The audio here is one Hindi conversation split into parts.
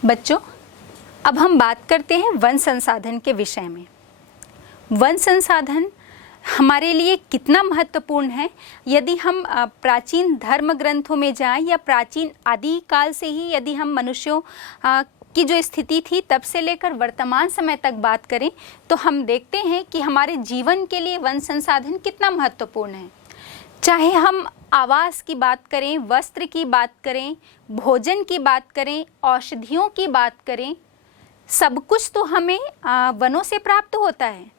बच्चों, अब हम बात करते हैं वन संसाधन के विषय में। वन संसाधन हमारे लिए कितना महत्वपूर्ण है, यदि हम प्राचीन धर्म ग्रंथों में जाएं या प्राचीन आदि काल से ही यदि हम मनुष्यों की जो स्थिति थी तब से लेकर वर्तमान समय तक बात करें तो हम देखते हैं कि हमारे जीवन के लिए वन संसाधन कितना महत्वपूर्ण है। चाहे हम आवास की बात करें, वस्त्र की बात करें, भोजन की बात करें, औषधियों की बात करें, सब कुछ तो हमें वनों से प्राप्त होता है।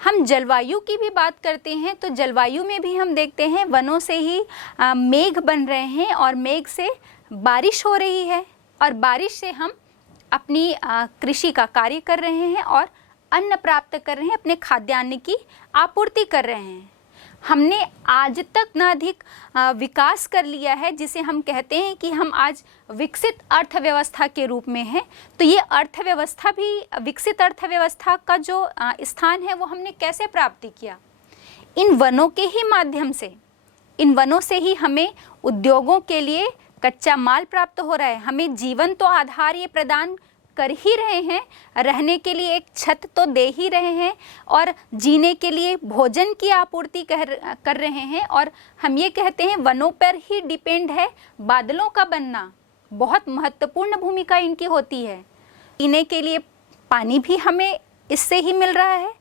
हम जलवायु की भी बात करते हैं तो जलवायु में भी हम देखते हैं वनों से ही मेघ बन रहे हैं और मेघ से बारिश हो रही है और बारिश से हम अपनी कृषि का कार्य कर रहे हैं और अन्न प्राप्त कर रहे हैं, अपने खाद्यान्न की आपूर्ति कर रहे हैं। हमने आज तक न अधिक विकास कर लिया है जिसे हम कहते हैं कि हम आज विकसित अर्थव्यवस्था के रूप में हैं। तो ये अर्थव्यवस्था भी, विकसित अर्थव्यवस्था का जो स्थान है वो हमने कैसे प्राप्त किया? इन वनों के ही माध्यम से। इन वनों से ही हमें उद्योगों के लिए कच्चा माल प्राप्त हो रहा है। हमें जीवन तो आधार ये प्रदान कर ही रहे हैं, रहने के लिए एक छत तो दे ही रहे हैं और जीने के लिए भोजन की आपूर्ति कर रहे हैं। और हम ये कहते हैं वनों पर ही डिपेंड है बादलों का बनना। बहुत महत्वपूर्ण भूमिका इनकी होती है। पीने के लिए पानी भी हमें इससे ही मिल रहा है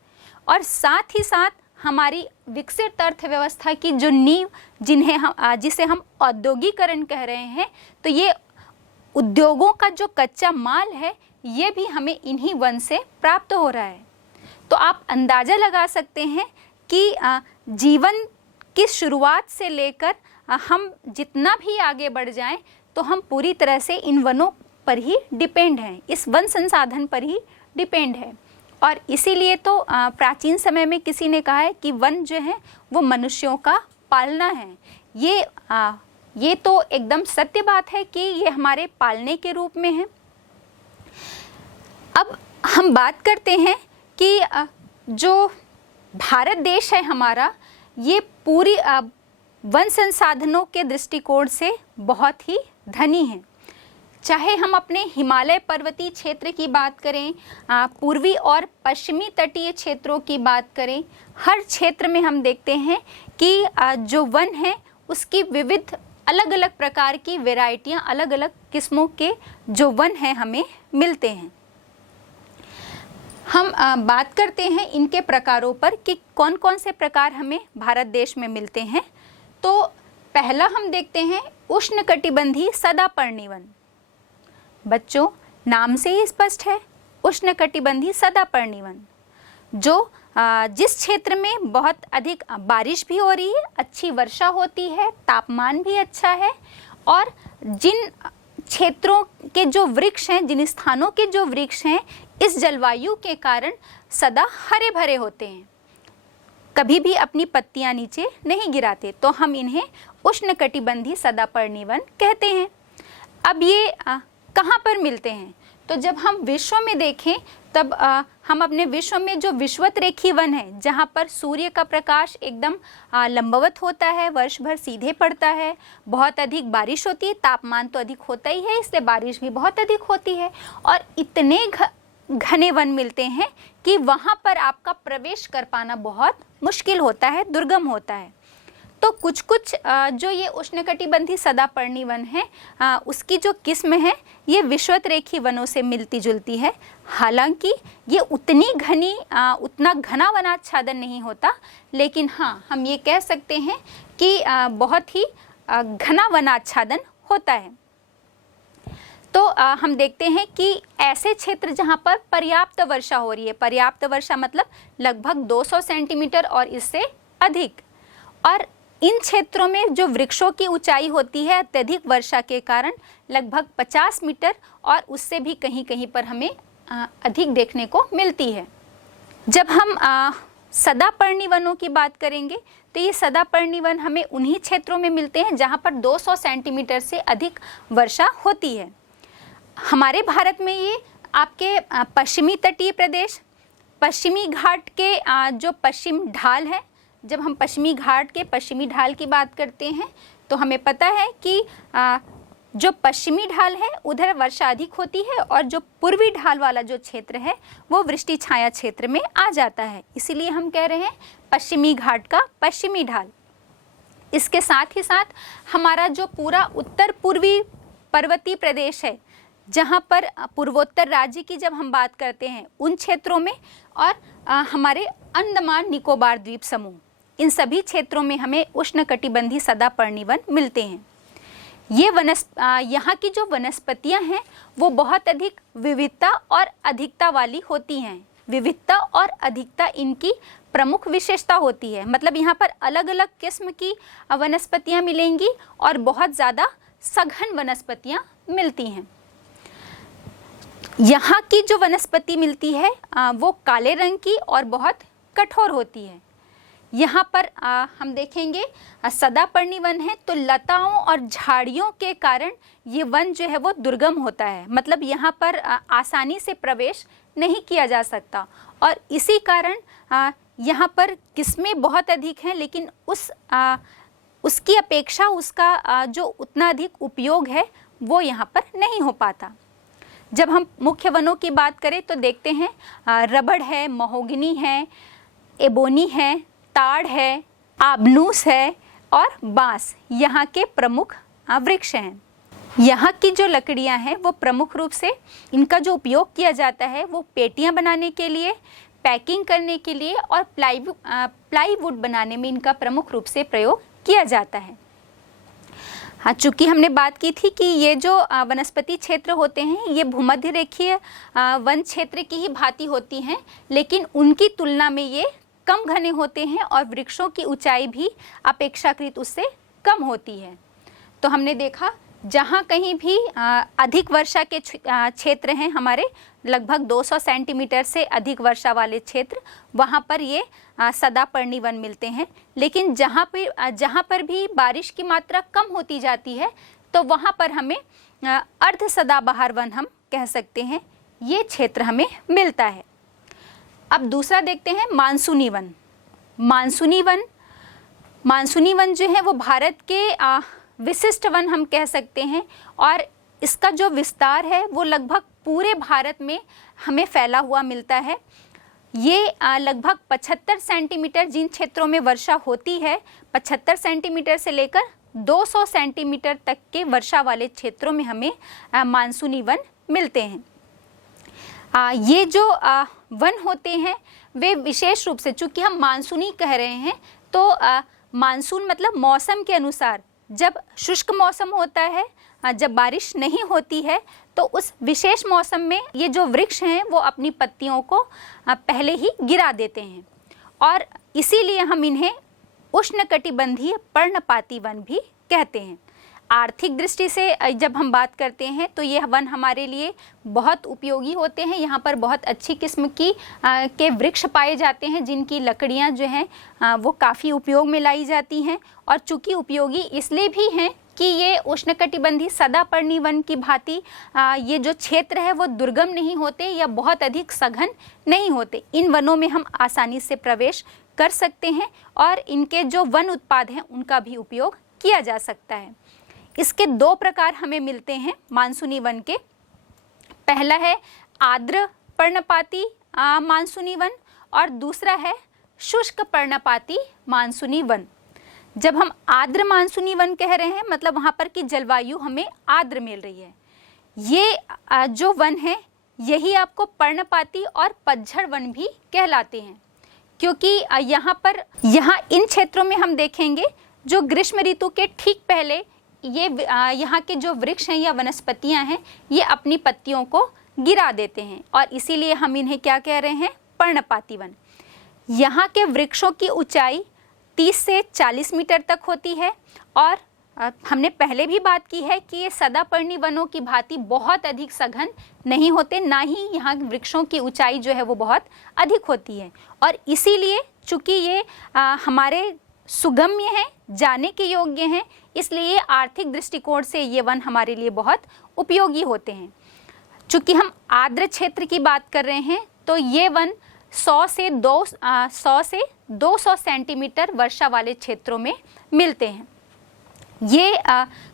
और साथ ही साथ हमारी विकसित अर्थव्यवस्था की जो नींव जिसे हम औद्योगिकरण कह रहे हैं, तो ये उद्योगों का जो कच्चा माल है ये भी हमें इन्हीं वन से प्राप्त हो रहा है। तो आप अंदाज़ा लगा सकते हैं कि जीवन की शुरुआत से लेकर हम जितना भी आगे बढ़ जाएं तो हम पूरी तरह से इन वनों पर ही डिपेंड हैं, इस वन संसाधन पर ही डिपेंड है। और इसीलिए तो प्राचीन समय में किसी ने कहा है कि वन जो है वो मनुष्यों का पालना है। ये तो एकदम सत्य बात है कि ये हमारे पालने के रूप में है। अब हम बात करते हैं कि जो भारत देश है हमारा, ये पूरी वन संसाधनों के दृष्टिकोण से बहुत ही धनी है। चाहे हम अपने हिमालय पर्वतीय क्षेत्र की बात करें, पूर्वी और पश्चिमी तटीय क्षेत्रों की बात करें, हर क्षेत्र में हम देखते हैं कि जो वन है उसकी विविध अलग अलग प्रकार की वैरायटियां, अलग अलग किस्मों के जो वन हैं हमें मिलते हैं। हम बात करते हैं इनके प्रकारों पर कि कौन कौन से प्रकार हमें भारत देश में मिलते हैं। तो पहला हम देखते हैं उष्णकटिबंधीय सदापर्णी वन। बच्चों, नाम से ही स्पष्ट है, उष्णकटिबंधीय सदापर्णी वन, जो जिस क्षेत्र में बहुत अधिक बारिश भी हो रही है, अच्छी वर्षा होती है, तापमान भी अच्छा है और जिन क्षेत्रों के जो वृक्ष हैं, जिन स्थानों के जो वृक्ष हैं, इस जलवायु के कारण सदा हरे भरे होते हैं, कभी भी अपनी पत्तियां नीचे नहीं गिराते, तो हम इन्हें उष्णकटिबंधीय सदापर्णी वन कहते हैं। अब ये कहाँ पर मिलते हैं? तो जब हम विश्व में देखें तब हम अपने विश्व में जो विषुवत रेखीय वन है, जहाँ पर सूर्य का प्रकाश एकदम लंबवत होता है, वर्ष भर सीधे पड़ता है, बहुत अधिक बारिश होती है, तापमान तो अधिक होता ही है, इससे बारिश भी बहुत अधिक होती है और इतने घने वन मिलते हैं कि वहाँ पर आपका प्रवेश कर पाना बहुत मुश्किल होता है, दुर्गम होता है। तो कुछ कुछ जो ये उष्णकटिबंधीय सदापर्णी वन है, उसकी जो किस्म है ये विषुवत रेखीय वनों से मिलती जुलती है। हालांकि ये उतना घना वनाच्छादन नहीं होता, लेकिन हाँ, हम ये कह सकते हैं कि बहुत ही घना वनाच्छादन होता है। तो हम देखते हैं कि ऐसे क्षेत्र जहाँ पर पर्याप्त वर्षा हो रही है, पर्याप्त वर्षा मतलब लगभग 200 सेंटीमीटर और इससे अधिक, और इन क्षेत्रों में जो वृक्षों की ऊंचाई होती है अत्यधिक वर्षा के कारण लगभग 50 मीटर और उससे भी कहीं कहीं पर हमें अधिक देखने को मिलती है। जब हम सदापर्णी वनों की बात करेंगे तो ये सदापर्णी वन हमें उन्हीं क्षेत्रों में मिलते हैं जहाँ पर 200 सेंटीमीटर से अधिक वर्षा होती है। हमारे भारत में ये आपके पश्चिमी तटीय प्रदेश, पश्चिमी घाट के जो पश्चिम ढाल है, जब हम पश्चिमी घाट के पश्चिमी ढाल की बात करते हैं तो हमें पता है कि जो पश्चिमी ढाल है उधर वर्षा अधिक होती है और जो पूर्वी ढाल वाला जो क्षेत्र है वो वृष्टि छाया क्षेत्र में आ जाता है, इसीलिए हम कह रहे हैं पश्चिमी घाट का पश्चिमी ढाल। इसके साथ ही साथ हमारा जो पूरा उत्तर पूर्वी पर्वतीय प्रदेश है, जहाँ पर पूर्वोत्तर राज्य की जब हम बात करते हैं उन क्षेत्रों में, और हमारे अंडमान निकोबार द्वीप समूह, इन सभी क्षेत्रों में हमें उष्णकटिबंधीय सदापर्णी वन मिलते हैं। ये यहाँ की जो वनस्पतियाँ हैं वो बहुत अधिक विविधता और अधिकता वाली होती हैं। विविधता और अधिकता इनकी प्रमुख विशेषता होती है, मतलब यहाँ पर अलग अलग किस्म की वनस्पतियाँ मिलेंगी और बहुत ज़्यादा सघन वनस्पतियाँ मिलती हैं। यहाँ की जो वनस्पति मिलती है वो काले रंग की और बहुत कठोर होती है। यहाँ पर हम देखेंगे सदापर्णी वन है तो लताओं और झाड़ियों के कारण ये वन जो है वो दुर्गम होता है, मतलब यहाँ पर आसानी से प्रवेश नहीं किया जा सकता, और इसी कारण यहाँ पर किस्में बहुत अधिक हैं, लेकिन उसकी अपेक्षा उसका जो उतना अधिक उपयोग है वो यहाँ पर नहीं हो पाता। जब हम मुख्य वनों की बात करें तो देखते हैं रबड़ है, महोगनी है, एबोनी है, ताड़ है, आबनूस है और बांस यहाँ के प्रमुख वृक्ष हैं। यहाँ की जो लकड़ियाँ हैं वो प्रमुख रूप से इनका जो उपयोग किया जाता है वो पेटियाँ बनाने के लिए, पैकिंग करने के लिए और प्लाईवुड बनाने में इनका प्रमुख रूप से प्रयोग किया जाता है। हाँ, चूँकि हमने बात की थी कि ये जो वनस्पति क्षेत्र होते हैं ये भूमध्य रेखीय वन क्षेत्र की ही भांति होती हैं, लेकिन उनकी तुलना में ये कम घने होते हैं और वृक्षों की ऊंचाई भी अपेक्षाकृत उससे कम होती है। तो हमने देखा जहाँ कहीं भी अधिक वर्षा के क्षेत्र हैं हमारे, लगभग 200 सेंटीमीटर से अधिक वर्षा वाले क्षेत्र, वहाँ पर ये सदापर्णी वन मिलते हैं। लेकिन जहाँ पर भी बारिश की मात्रा कम होती जाती है तो वहाँ पर हमें अर्ध सदाबहार वन हम कह सकते हैं, ये क्षेत्र हमें मिलता है। अब दूसरा देखते हैं मानसूनी वन। मानसूनी वन जो है वो भारत के विशिष्ट वन हम कह सकते हैं, और इसका जो विस्तार है वो लगभग पूरे भारत में हमें फैला हुआ मिलता है। ये लगभग 75 सेंटीमीटर जिन क्षेत्रों में वर्षा होती है, 75 सेंटीमीटर से लेकर 200 सेंटीमीटर तक के वर्षा वाले क्षेत्रों में हमें मानसूनी वन मिलते हैं। ये जो वन होते हैं वे विशेष रूप से, चूँकि हम मानसूनी कह रहे हैं तो मानसून मतलब मौसम के अनुसार, जब शुष्क मौसम होता है, जब बारिश नहीं होती है, तो उस विशेष मौसम में ये जो वृक्ष हैं वो अपनी पत्तियों को पहले ही गिरा देते हैं, और इसीलिए हम इन्हें उष्णकटिबंधीय पर्णपाती वन भी कहते हैं। आर्थिक दृष्टि से जब हम बात करते हैं तो ये वन हमारे लिए बहुत उपयोगी होते हैं। यहाँ पर बहुत अच्छी किस्म के वृक्ष पाए जाते हैं जिनकी लकड़ियाँ जो हैं वो काफ़ी उपयोग में लाई जाती हैं, और चूँकि उपयोगी इसलिए भी हैं कि ये उष्णकटिबंधीय सदापर्णी वन की भांति ये जो क्षेत्र है वो दुर्गम नहीं होते या बहुत अधिक सघन नहीं होते। इन वनों में हम आसानी से प्रवेश कर सकते हैं और इनके जो वन उत्पाद हैं उनका भी उपयोग किया जा सकता है। इसके दो प्रकार हमें मिलते हैं मानसूनी वन के। पहला है आर्द्र पर्णपाती मानसूनी वन और दूसरा है शुष्क पर्णपाती मानसूनी वन। जब हम आर्द्र मानसूनी वन कह रहे हैं मतलब वहाँ पर की जलवायु हमें आर्द्र मिल रही है। ये जो वन है यही आपको पर्णपाती और पतझड़ वन भी कहलाते हैं, क्योंकि यहाँ इन क्षेत्रों में हम देखेंगे जो ग्रीष्म ऋतु के ठीक पहले ये यहाँ के जो वृक्ष हैं या वनस्पतियाँ हैं ये अपनी पत्तियों को गिरा देते हैं, और इसीलिए हम इन्हें क्या कह रहे हैं, पर्णपाती वन। यहाँ के वृक्षों की ऊंचाई 30 से 40 मीटर तक होती है, और हमने पहले भी बात की है कि ये सदापर्णी वनों की भांति बहुत अधिक सघन नहीं होते, ना ही यहाँ वृक्षों की ऊंचाई जो है वो बहुत अधिक होती है, और इसीलिए चूँकि ये हमारे सुगम्य हैं, जाने के योग्य हैं, इसलिए आर्थिक दृष्टिकोण से ये वन हमारे लिए बहुत उपयोगी होते हैं। चूँकि हम आर्द्र क्षेत्र की बात कर रहे हैं तो ये वन 100 से 200 सेंटीमीटर वर्षा वाले क्षेत्रों में मिलते हैं। ये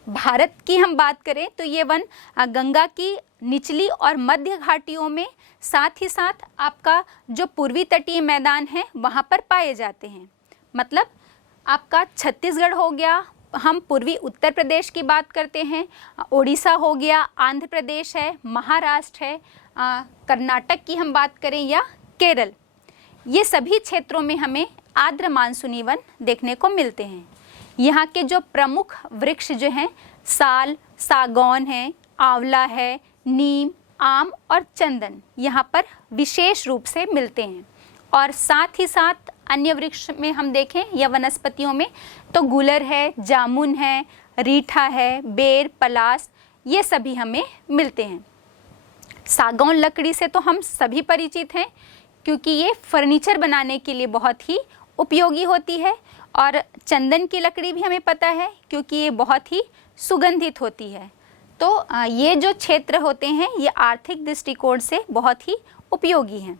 भारत की हम बात करें तो ये वन गंगा की निचली और मध्य घाटियों में, साथ ही साथ आपका जो पूर्वी तटीय मैदान है वहाँ पर पाए जाते हैं। मतलब आपका छत्तीसगढ़ हो गया, हम पूर्वी उत्तर प्रदेश की बात करते हैं, उड़ीसा हो गया, आंध्र प्रदेश है, महाराष्ट्र है, कर्नाटक की हम बात करें या केरल, ये सभी क्षेत्रों में हमें आर्द्र मानसूनी वन देखने को मिलते हैं। यहाँ के जो प्रमुख वृक्ष जो हैं साल, सागौन है, आंवला है, नीम, आम और चंदन यहाँ पर विशेष रूप से मिलते हैं। और साथ ही साथ अन्य वृक्ष में हम देखें या वनस्पतियों में तो गुलर है, जामुन है, रीठा है, बेर, पलास, ये सभी हमें मिलते हैं। सागौन लकड़ी से तो हम सभी परिचित हैं क्योंकि ये फर्नीचर बनाने के लिए बहुत ही उपयोगी होती है, और चंदन की लकड़ी भी हमें पता है क्योंकि ये बहुत ही सुगंधित होती है। तो ये जो क्षेत्र होते हैं ये आर्थिक दृष्टिकोण से बहुत ही उपयोगी हैं।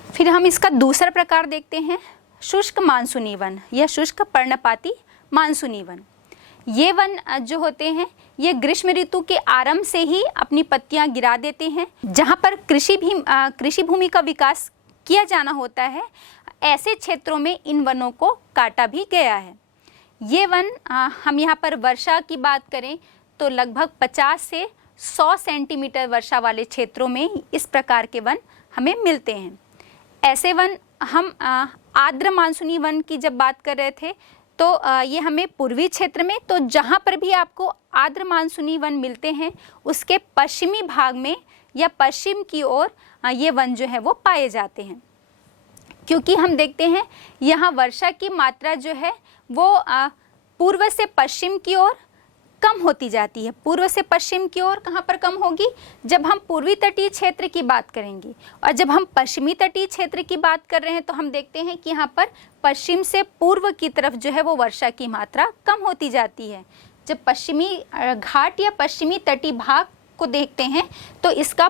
फिर हम इसका दूसरा प्रकार देखते हैं, शुष्क मानसूनी वन या शुष्क पर्णपाती मानसूनी वन। ये वन जो होते हैं ये ग्रीष्म ऋतु के आरंभ से ही अपनी पत्तियां गिरा देते हैं। जहाँ पर कृषि भूमि का विकास किया जाना होता है, ऐसे क्षेत्रों में इन वनों को काटा भी गया है। ये वन हम यहाँ पर वर्षा की बात करें तो लगभग 50 से 100 सेंटीमीटर वर्षा वाले क्षेत्रों में इस प्रकार के वन हमें मिलते हैं। ऐसे वन हम आर्द्र मानसूनी वन की जब बात कर रहे थे तो ये हमें पूर्वी क्षेत्र में, तो जहाँ पर भी आपको आर्द्र मानसूनी वन मिलते हैं उसके पश्चिमी भाग में या पश्चिम की ओर ये वन जो है वो पाए जाते हैं। क्योंकि हम देखते हैं यहाँ वर्षा की मात्रा जो है वो पूर्व से पश्चिम की ओर कम होती जाती है। पूर्व से पश्चिम की ओर कहाँ पर कम होगी? जब हम पूर्वी तटीय क्षेत्र की बात करेंगे, और जब हम पश्चिमी तटीय क्षेत्र की बात कर रहे हैं तो हम देखते हैं कि यहाँ पर पश्चिम से पूर्व की तरफ जो है वो वर्षा की मात्रा कम होती जाती है। जब पश्चिमी घाट या पश्चिमी तटीय भाग को देखते हैं तो इसका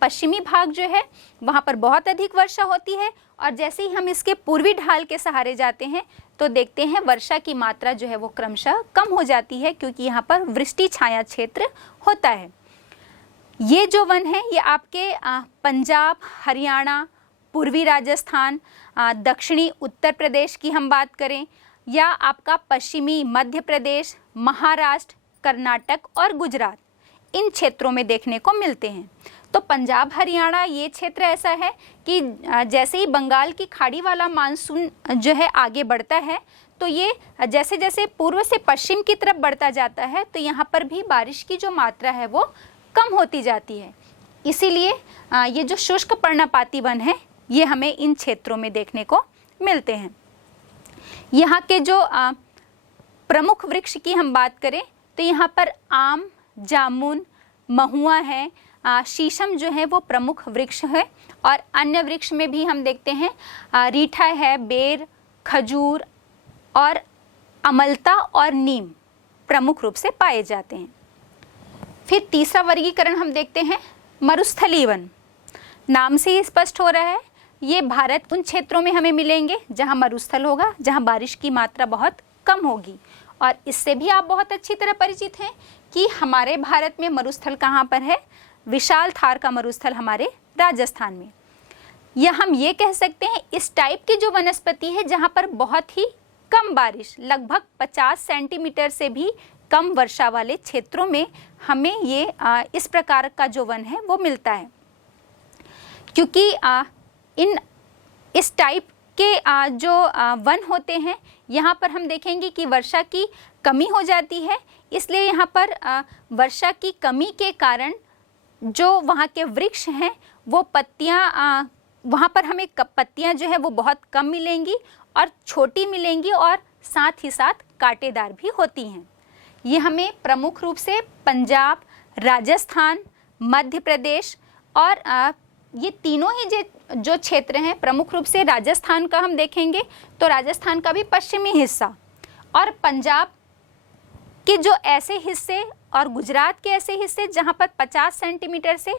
पश्चिमी भाग जो है वहाँ पर बहुत अधिक वर्षा होती है, और जैसे ही हम इसके पूर्वी ढाल के सहारे जाते हैं तो देखते हैं वर्षा की मात्रा जो है वो क्रमशः कम हो जाती है, क्योंकि यहाँ पर वृष्टि छाया क्षेत्र होता है। ये जो वन है ये आपके पंजाब, हरियाणा, पूर्वी राजस्थान, दक्षिणी उत्तर प्रदेश की हम बात करें, या आपका पश्चिमी मध्य प्रदेश, महाराष्ट्र, कर्नाटक और गुजरात, इन क्षेत्रों में देखने को मिलते हैं। तो पंजाब, हरियाणा ये क्षेत्र ऐसा है कि जैसे ही बंगाल की खाड़ी वाला मानसून जो है आगे बढ़ता है तो ये जैसे जैसे पूर्व से पश्चिम की तरफ बढ़ता जाता है तो यहाँ पर भी बारिश की जो मात्रा है वो कम होती जाती है। इसीलिए ये जो शुष्क पर्णपाती वन है ये हमें इन क्षेत्रों में देखने को मिलते हैं। यहाँ के जो प्रमुख वृक्ष की हम बात करें तो यहाँ पर आम, जामुन, महुआ है, शीशम जो है वो प्रमुख वृक्ष है, और अन्य वृक्ष में भी हम देखते हैं रीठा है, बेर, खजूर और अमलता और नीम प्रमुख रूप से पाए जाते हैं। फिर तीसरा वर्गीकरण हम देखते हैं मरुस्थलीय वन। नाम से ही स्पष्ट हो रहा है ये भारत उन क्षेत्रों में हमें मिलेंगे जहाँ मरुस्थल होगा, जहाँ बारिश की मात्रा बहुत कम होगी। और इससे भी आप बहुत अच्छी तरह परिचित हैं कि हमारे भारत में मरुस्थल कहाँ पर है? विशाल थार का मरुस्थल हमारे राजस्थान में। या हम ये कह सकते हैं इस टाइप की जो वनस्पति है जहाँ पर बहुत ही कम बारिश, लगभग 50 सेंटीमीटर से भी कम वर्षा वाले क्षेत्रों में हमें ये इस प्रकार का जो वन है वो मिलता है। क्योंकि इस टाइप के जो वन होते हैं यहाँ पर हम देखेंगे कि वर्षा की कमी हो जाती है, इसलिए यहाँ पर वर्षा की कमी के कारण जो वहाँ के वृक्ष हैं वो पत्तियाँ, वहाँ पर हमें पत्तियाँ जो है वो बहुत कम मिलेंगी और छोटी मिलेंगी, और साथ ही साथ कांटेदार भी होती हैं। ये हमें प्रमुख रूप से पंजाब, राजस्थान, मध्य प्रदेश और ये तीनों ही जो क्षेत्र हैं, प्रमुख रूप से राजस्थान का हम देखेंगे तो राजस्थान का भी पश्चिमी हिस्सा और पंजाब के जो ऐसे हिस्से और गुजरात के ऐसे हिस्से जहाँ पर 50 सेंटीमीटर से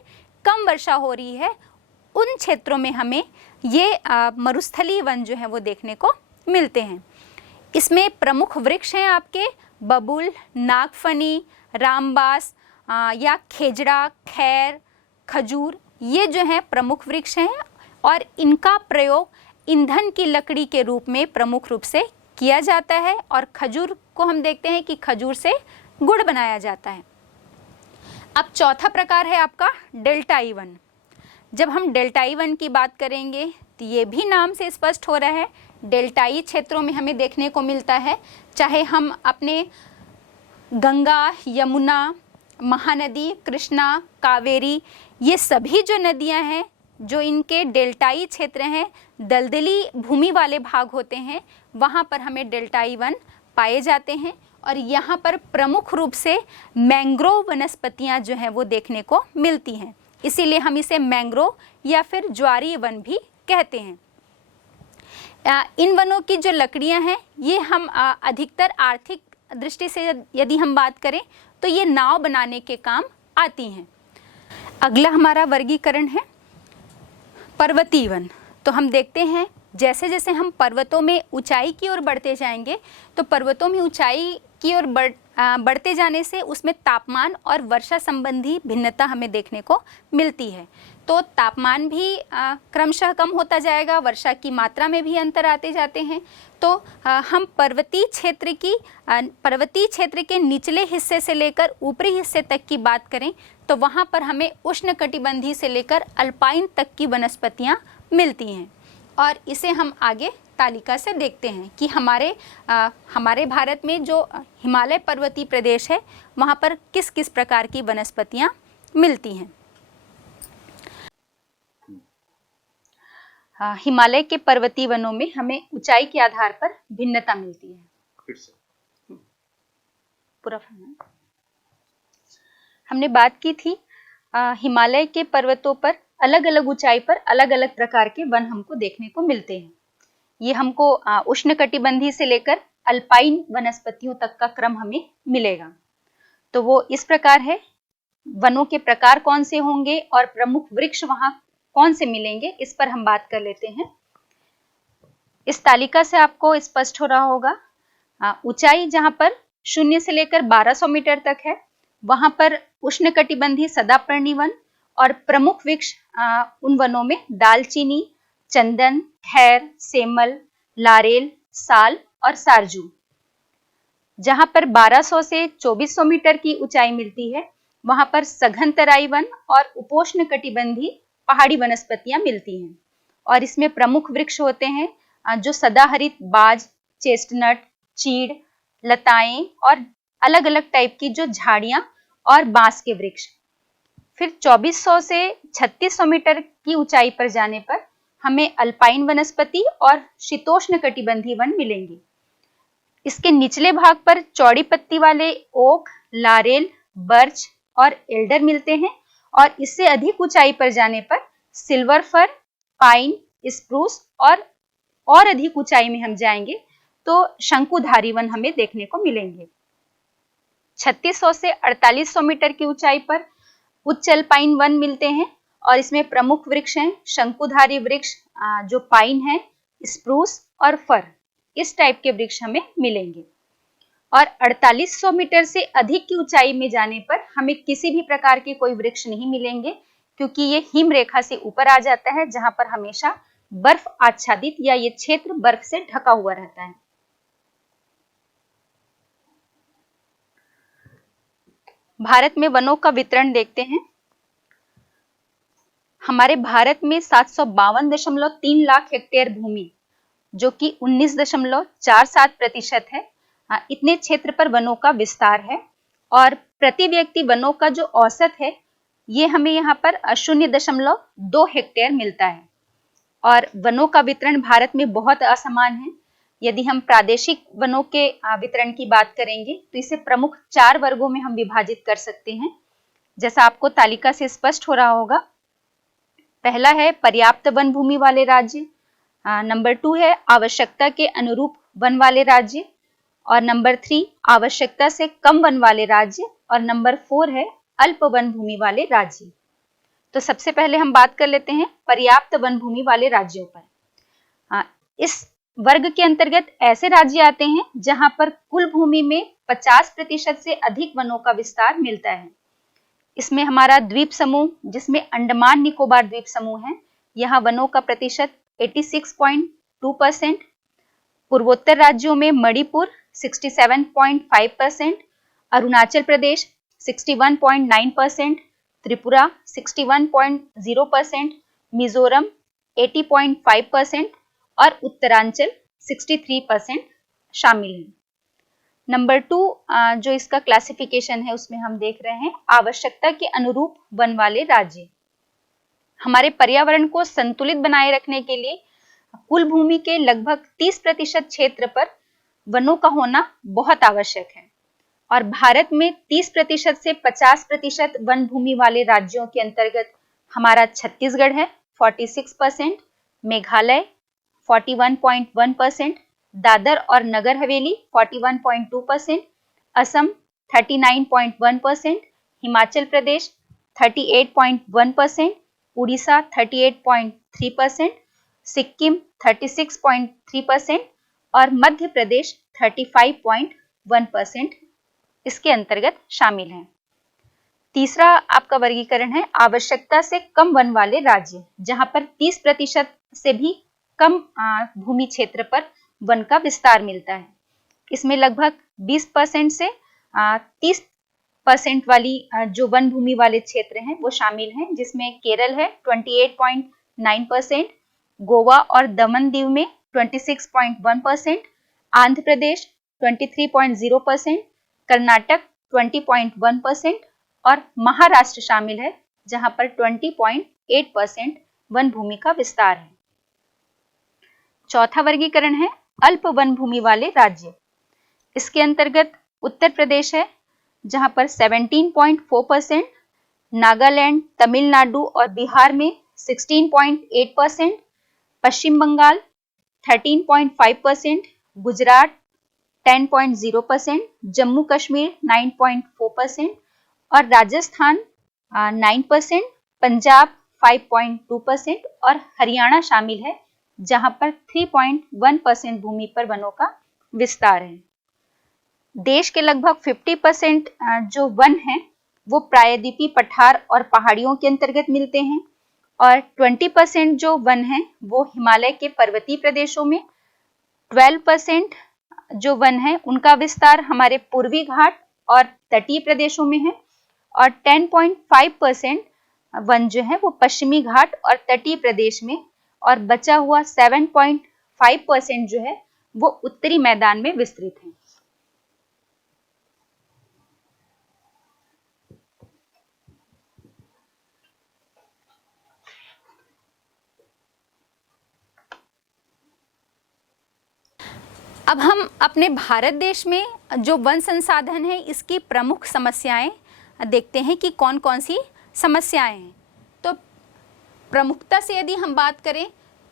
कम वर्षा हो रही है, उन क्षेत्रों में हमें ये मरुस्थलीय वन जो है वो देखने को मिलते हैं। इसमें प्रमुख वृक्ष हैं आपके बबूल, नागफनी, रामबास या खेजड़ा, खैर, खजूर, ये जो हैं प्रमुख वृक्ष हैं और इनका प्रयोग ईंधन की लकड़ी के रूप में प्रमुख रूप से किया जाता है। और खजूर को हम देखते हैं कि खजूर से गुड़ बनाया जाता है। अब चौथा प्रकार है आपका डेल्टाई वन। जब हम डेल्टाई वन की बात करेंगे तो ये भी नाम से स्पष्ट हो रहा है, डेल्टाई क्षेत्रों में हमें देखने को मिलता है। चाहे हम अपने गंगा, यमुना, महानदी, कृष्णा, कावेरी, ये सभी जो नदियां हैं जो इनके डेल्टाई क्षेत्र हैं, दलदली भूमि वाले भाग होते हैं, वहाँ पर हमें डेल्टाई वन पाए जाते हैं। और यहाँ पर प्रमुख रूप से मैंग्रोव वनस्पतियाँ जो हैं वो देखने को मिलती हैं, इसीलिए हम इसे मैंग्रोव या फिर ज्वारीय वन भी कहते हैं। इन वनों की जो लकड़ियाँ हैं ये हम अधिकतर आर्थिक दृष्टि से यदि हम बात करें तो ये नाव बनाने के काम आती हैं। अगला हमारा वर्गीकरण है पर्वतीय वन। तो हम देखते हैं जैसे जैसे हम पर्वतों में ऊंचाई की ओर बढ़ते जाएंगे तो पर्वतों में ऊंचाई की ओर बढ़ते जाने से उसमें तापमान और वर्षा संबंधी भिन्नता हमें देखने को मिलती है। तो तापमान भी क्रमशः कम होता जाएगा, वर्षा की मात्रा में भी अंतर आते जाते हैं। तो हम पर्वतीय क्षेत्र के निचले हिस्से से लेकर ऊपरी हिस्से तक की बात करें तो वहाँ पर हमें उष्णकटिबंधीय से लेकर अल्पाइन तक की वनस्पतियाँ मिलती हैं। और इसे हम आगे तालिका से देखते हैं कि हमारे भारत में जो हिमालय पर्वतीय प्रदेश है वहाँ पर किस किस प्रकार की वनस्पतियाँ मिलती हैं। हिमालय के पर्वतीय वनों में हमें ऊंचाई के आधार पर भिन्नता मिलती है। फिर से पूरा हमने बात की थी हिमालय के पर्वतों पर अलग अलग ऊंचाई पर अलग अलग प्रकार के वन हमको देखने को मिलते हैं। ये हमको उष्णकटिबंधीय से लेकर अल्पाइन वनस्पतियों तक का क्रम हमें मिलेगा। तो वो इस प्रकार है, वनों के प्रकार कौन से होंगे और प्रमुख वृक्ष वहां कौन से मिलेंगे, इस पर हम बात कर लेते हैं। इस तालिका से आपको स्पष्ट हो रहा होगा ऊंचाई जहां पर 0 से लेकर 1200 मीटर तक है वहां पर उष्णकटिबंधीय सदापर्णी वन और प्रमुख वृक्ष उन वनों में दालचीनी, चंदन, खैर, सेमल, लारेल, साल और सारजू। जहां पर 1200 से 2400 मीटर की ऊंचाई मिलती है वहां पर सघन तराई वन और उपोष्ण कटिबंधीय पहाड़ी वनस्पतियां मिलती हैं। और इसमें प्रमुख वृक्ष होते हैं जो सदाहरित बाज, चेस्टनट, चीड़, लताएं और अलग अलग टाइप की जो झाड़ियां और बांस के वृक्ष। फिर 2400 से 3600 मीटर की ऊंचाई पर जाने पर हमें अल्पाइन वनस्पति और शीतोष्ण कटिबंधीय वन मिलेंगे। इसके निचले भाग पर चौड़ी पत्ती वाले ओक, लारेल, बर्च और एल्डर मिलते हैं और इससे अधिक ऊंचाई पर जाने पर सिल्वर फर, पाइन, स्प्रूस और अधिक ऊंचाई में हम जाएंगे तो शंकुधारी वन हमें देखने को मिलेंगे। 3600 से 4800 मीटर की ऊंचाई पर उच्च अल्पाइन वन मिलते हैं और इसमें प्रमुख वृक्ष हैं शंकुधारी वृक्ष जो पाइन है, स्प्रूस और फर, इस टाइप के वृक्ष हमें मिलेंगे। और 4800 मीटर से अधिक की ऊंचाई में जाने पर हमें किसी भी प्रकार के कोई वृक्ष नहीं मिलेंगे क्योंकि ये हिम रेखा से ऊपर आ जाता है जहां पर हमेशा बर्फ आच्छादित या ये क्षेत्र बर्फ से ढका हुआ रहता है। भारत में वनों का वितरण देखते हैं। हमारे भारत में 752.3 लाख हेक्टेयर भूमि जो कि 19.47% है, इतने क्षेत्र पर वनों का विस्तार है। और प्रति व्यक्ति वनों का जो औसत है ये हमें यहाँ पर 0.2 हेक्टेयर मिलता है। और वनों का वितरण भारत में बहुत असमान है। यदि हम प्रादेशिक वनों के वितरण की बात करेंगे तो इसे प्रमुख 4 वर्गों में हम विभाजित कर सकते हैं, जैसा आपको तालिका से स्पष्ट हो रहा होगा। पहला है पर्याप्त वन भूमि वाले राज्य, नंबर 2 है आवश्यकता के अनुरूप वन वाले राज्य, और नंबर 3 आवश्यकता से कम वन वाले राज्य, और नंबर 4 है अल्प वन भूमि वाले राज्य। तो सबसे पहले हम बात कर लेते हैं पर्याप्त वन भूमि वाले राज्यों पर। इस वर्ग के अंतर्गत ऐसे राज्य आते हैं जहां पर कुल भूमि में 50% से अधिक वनों का विस्तार मिलता है। इसमें हमारा द्वीप समूह, जिसमें अंडमान निकोबार द्वीप समूह है, यहाँ वनों का प्रतिशत 86.2%, पूर्वोत्तर राज्यों में मणिपुर 67.5%, अरुणाचल प्रदेश 61.9%, त्रिपुरा 61.0%, मिजोरम 80.5% और उत्तरांचल 63% शामिल हैं। नंबर 2 जो इसका क्लासिफिकेशन है उसमें हम देख रहे हैं आवश्यकता के अनुरूप वन वाले राज्य। हमारे पर्यावरण को संतुलित बनाए रखने के लिए कुल भूमि के लगभग 30% क्षेत्र पर वनों का होना बहुत आवश्यक है और भारत में 30% से 50% वन भूमि वाले राज्यों के अंतर्गत हमारा छत्तीसगढ़ है 46%, मेघालय 41.1%, दादर और नगर हवेली 41.2%, असम 39.1%, हिमाचल प्रदेश 38.1%, उड़ीसा 38.3%, सिक्किम 36.3% और मध्य प्रदेश 35.1% इसके अंतर्गत शामिल हैं। तीसरा आपका वर्गीकरण है आवश्यकता से कम वन वाले राज्य, जहां पर 30% से भी कम भूमि क्षेत्र पर वन का विस्तार मिलता है। इसमें लगभग 20% से 30% वाली जो वन भूमि वाले क्षेत्र हैं वो शामिल हैं, जिसमें केरल है 28.9%, गोवा और दमन दीव में 26.1%, आंध्र प्रदेश 23.0%, कर्नाटक 20.1% और महाराष्ट्र शामिल है जहां पर 20.8% वन भूमि का विस्तार है। चौथा वर्गीकरण है अल्प वन भूमि वाले राज्य। इसके अंतर्गत उत्तर प्रदेश है जहां पर 17.4%, नागालैंड, तमिलनाडु और बिहार में 16.8%, पश्चिम बंगाल 13.5%, गुजरात 10.0%, जम्मू कश्मीर 9.4% और राजस्थान 9%, पंजाब 5.2% और हरियाणा शामिल है जहां पर 3.1% भूमि पर वनों का विस्तार है। देश के लगभग 50% जो वन हैं वो प्रायद्वीपीय पठार और पहाड़ियों के अंतर्गत मिलते हैं और 20% जो वन हैं वो हिमालय के पर्वतीय प्रदेशों में, 12% जो वन है उनका विस्तार हमारे पूर्वी घाट और तटीय प्रदेशों में है और 10.5% वन जो है वो पश्चिमी घाट और तटीय प्रदेश में और बचा हुआ 7.5% जो है वो उत्तरी मैदान में विस्तृत है। अब हम अपने भारत देश में जो वन संसाधन है इसकी प्रमुख समस्याएं देखते हैं कि कौन कौन सी समस्याएं हैं। तो प्रमुखता से यदि हम बात करें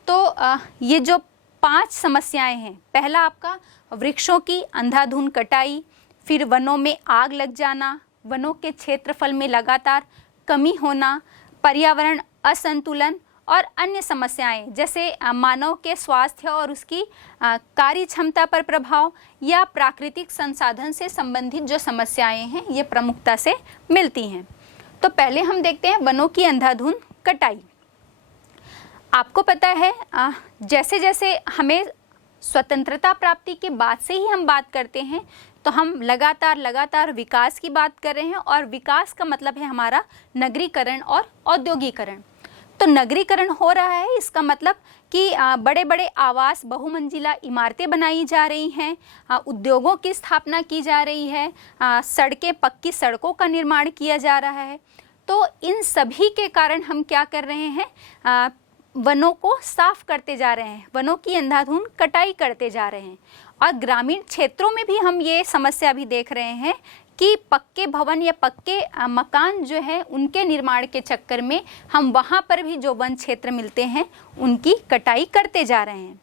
तो ये जो 5 समस्याएं हैं, पहला आपका वृक्षों की अंधाधुंध कटाई, फिर वनों में आग लग जाना, वनों के क्षेत्रफल में लगातार कमी होना, पर्यावरण असंतुलन और अन्य समस्याएं जैसे मानव के स्वास्थ्य और उसकी कार्य क्षमता पर प्रभाव या प्राकृतिक संसाधन से संबंधित जो समस्याएं हैं ये प्रमुखता से मिलती हैं। तो पहले हम देखते हैं वनों की अंधाधुंध कटाई। आपको पता है जैसे जैसे हमें स्वतंत्रता प्राप्ति के बाद से ही हम बात करते हैं तो हम लगातार विकास की बात कर रहे हैं और विकास का मतलब है हमारा नगरीकरण और औद्योगिकरण। तो नगरीकरण हो रहा है, इसका मतलब कि बड़े बड़े आवास, बहुमंजिला इमारतें बनाई जा रही हैं, उद्योगों की स्थापना की जा रही है, सड़कें, पक्की सड़कों का निर्माण किया जा रहा है। तो इन सभी के कारण हम क्या कर रहे हैं, वनों को साफ करते जा रहे हैं, वनों की अंधाधुंध कटाई करते जा रहे हैं। और ग्रामीण क्षेत्रों में भी हम ये समस्या भी देख रहे हैं कि पक्के भवन या पक्के मकान जो है उनके निर्माण के चक्कर में हम वहाँ पर भी जो वन क्षेत्र मिलते हैं उनकी कटाई करते जा रहे हैं।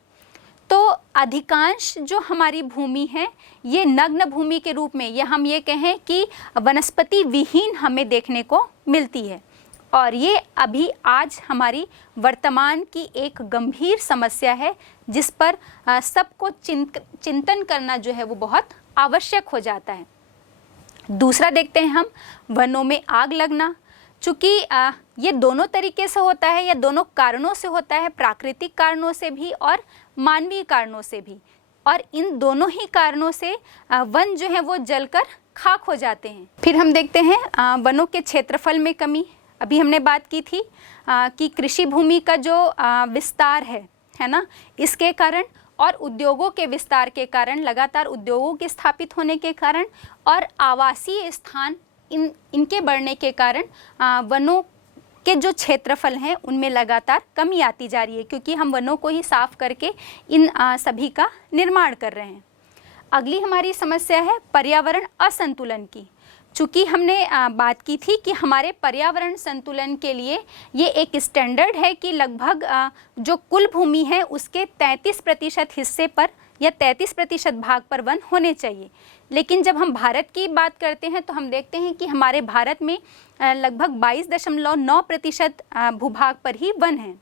तो अधिकांश जो हमारी भूमि है ये नग्न भूमि के रूप में, या हम ये कहें कि वनस्पति विहीन हमें देखने को मिलती है और ये अभी आज हमारी वर्तमान की एक गंभीर समस्या है जिस पर सबको चिंतन करना जो है वो बहुत आवश्यक हो जाता है। दूसरा देखते हैं हम वनों में आग लगना। चूँकि ये दोनों तरीके से होता है या दोनों कारणों से होता है, प्राकृतिक कारणों से भी और मानवीय कारणों से भी, और इन दोनों ही कारणों से वन जो है वो जलकर खाक हो जाते हैं। फिर हम देखते हैं वनों के क्षेत्रफल में कमी। अभी हमने बात की थी कि कृषि भूमि का जो विस्तार है ना, इसके कारण और उद्योगों के विस्तार के कारण, लगातार उद्योगों के स्थापित होने के कारण और आवासीय स्थान इनके बढ़ने के कारण वनों के जो क्षेत्रफल हैं उनमें लगातार कमी आती जा रही है, क्योंकि हम वनों को ही साफ करके इन सभी का निर्माण कर रहे हैं। अगली हमारी समस्या है पर्यावरण असंतुलन की। चूँकि हमने बात की थी कि हमारे पर्यावरण संतुलन के लिए ये एक स्टैंडर्ड है कि लगभग जो कुल भूमि है उसके 33% हिस्से पर या 33% भाग पर वन होने चाहिए। लेकिन जब हम भारत की बात करते हैं तो हम देखते हैं कि हमारे भारत में लगभग 22.9% भूभाग पर ही वन है,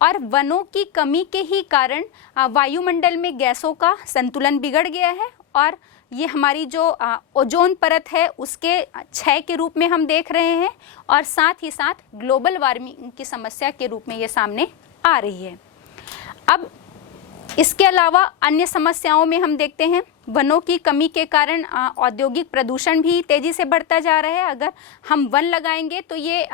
और वनों की कमी के ही कारण वायुमंडल में गैसों का संतुलन बिगड़ गया है, और ये हमारी जो ओजोन परत है उसके क्षय के रूप में हम देख रहे हैं, और साथ ही साथ ग्लोबल वार्मिंग की समस्या के रूप में ये सामने आ रही है। अब इसके अलावा अन्य समस्याओं में हम देखते हैं वनों की कमी के कारण औद्योगिक प्रदूषण भी तेज़ी से बढ़ता जा रहा है। अगर हम वन लगाएंगे तो ये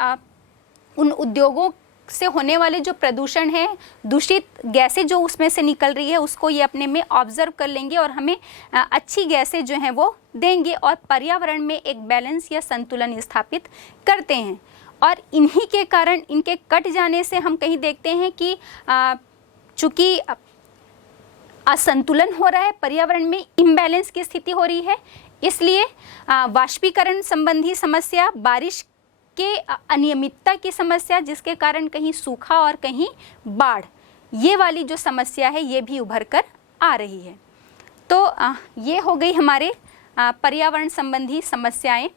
उन उद्योगों से होने वाले जो प्रदूषण है, दूषित गैसें जो उसमें से निकल रही है, उसको ये अपने में ऑब्जर्व कर लेंगे और हमें अच्छी गैसें जो हैं वो देंगे और पर्यावरण में एक बैलेंस या संतुलन स्थापित करते हैं। और इन्हीं के कारण, इनके कट जाने से हम कहीं देखते हैं कि चूँकि असंतुलन हो रहा है, पर्यावरण में इम्बैलेंस की स्थिति हो रही है, इसलिए वाष्पीकरण संबंधी समस्या, बारिश के अनियमितता की समस्या, जिसके कारण कहीं सूखा और कहीं बाढ़, ये वाली जो समस्या है ये भी उभर कर आ रही है। तो ये हो गई हमारे पर्यावरण संबंधी समस्याएं।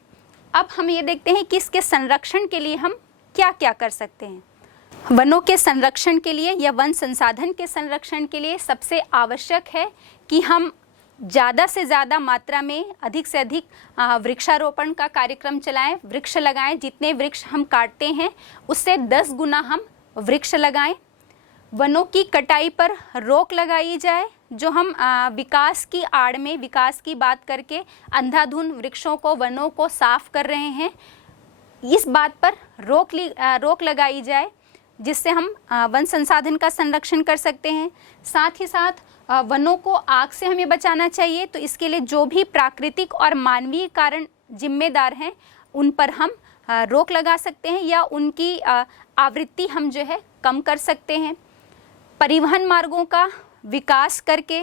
अब हम ये देखते हैं कि इसके संरक्षण के लिए हम क्या क्या कर सकते हैं। वनों के संरक्षण के लिए या वन संसाधन के संरक्षण के लिए सबसे आवश्यक है कि हम ज़्यादा से ज़्यादा मात्रा में, अधिक से अधिक वृक्षारोपण का कार्यक्रम चलाएं, वृक्ष लगाएं। जितने वृक्ष हम काटते हैं उससे 10 गुना हम वृक्ष लगाएं। वनों की कटाई पर रोक लगाई जाए। जो हम विकास की आड़ में, विकास की बात करके अंधाधुंध वृक्षों को, वनों को साफ कर रहे हैं, इस बात पर रोक लगाई जाए, जिससे हम वन संसाधन का संरक्षण कर सकते हैं। साथ ही साथ वनों को आग से हमें बचाना चाहिए। तो इसके लिए जो भी प्राकृतिक और मानवीय कारण जिम्मेदार हैं उन पर हम रोक लगा सकते हैं या उनकी आवृत्ति हम जो है कम कर सकते हैं। परिवहन मार्गों का विकास करके,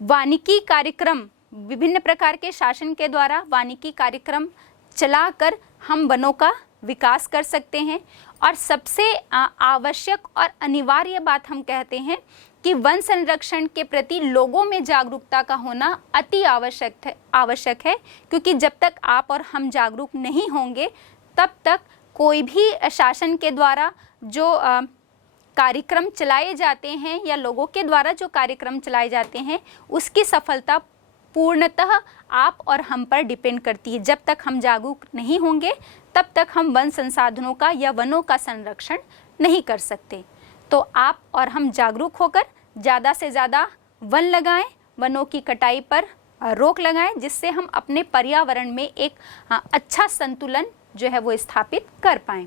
वानिकी कार्यक्रम, विभिन्न प्रकार के शासन के द्वारा वानिकी कार्यक्रम चलाकर हम वनों का विकास कर सकते हैं। और सबसे आवश्यक और अनिवार्य बात हम कहते हैं कि वन संरक्षण के प्रति लोगों में जागरूकता का होना अति आवश्यक है, क्योंकि जब तक आप और हम जागरूक नहीं होंगे तब तक कोई भी शासन के द्वारा जो कार्यक्रम चलाए जाते हैं या लोगों के द्वारा जो कार्यक्रम चलाए जाते हैं उसकी सफलता पूर्णतः आप और हम पर डिपेंड करती है। जब तक हम जागरूक नहीं होंगे तब तक हम वन संसाधनों का या वनों का संरक्षण नहीं कर सकते। तो आप और हम जागरूक होकर ज़्यादा से ज़्यादा वन लगाएं, वनों की कटाई पर रोक लगाएं, जिससे हम अपने पर्यावरण में एक अच्छा संतुलन जो है वो स्थापित कर पाएं।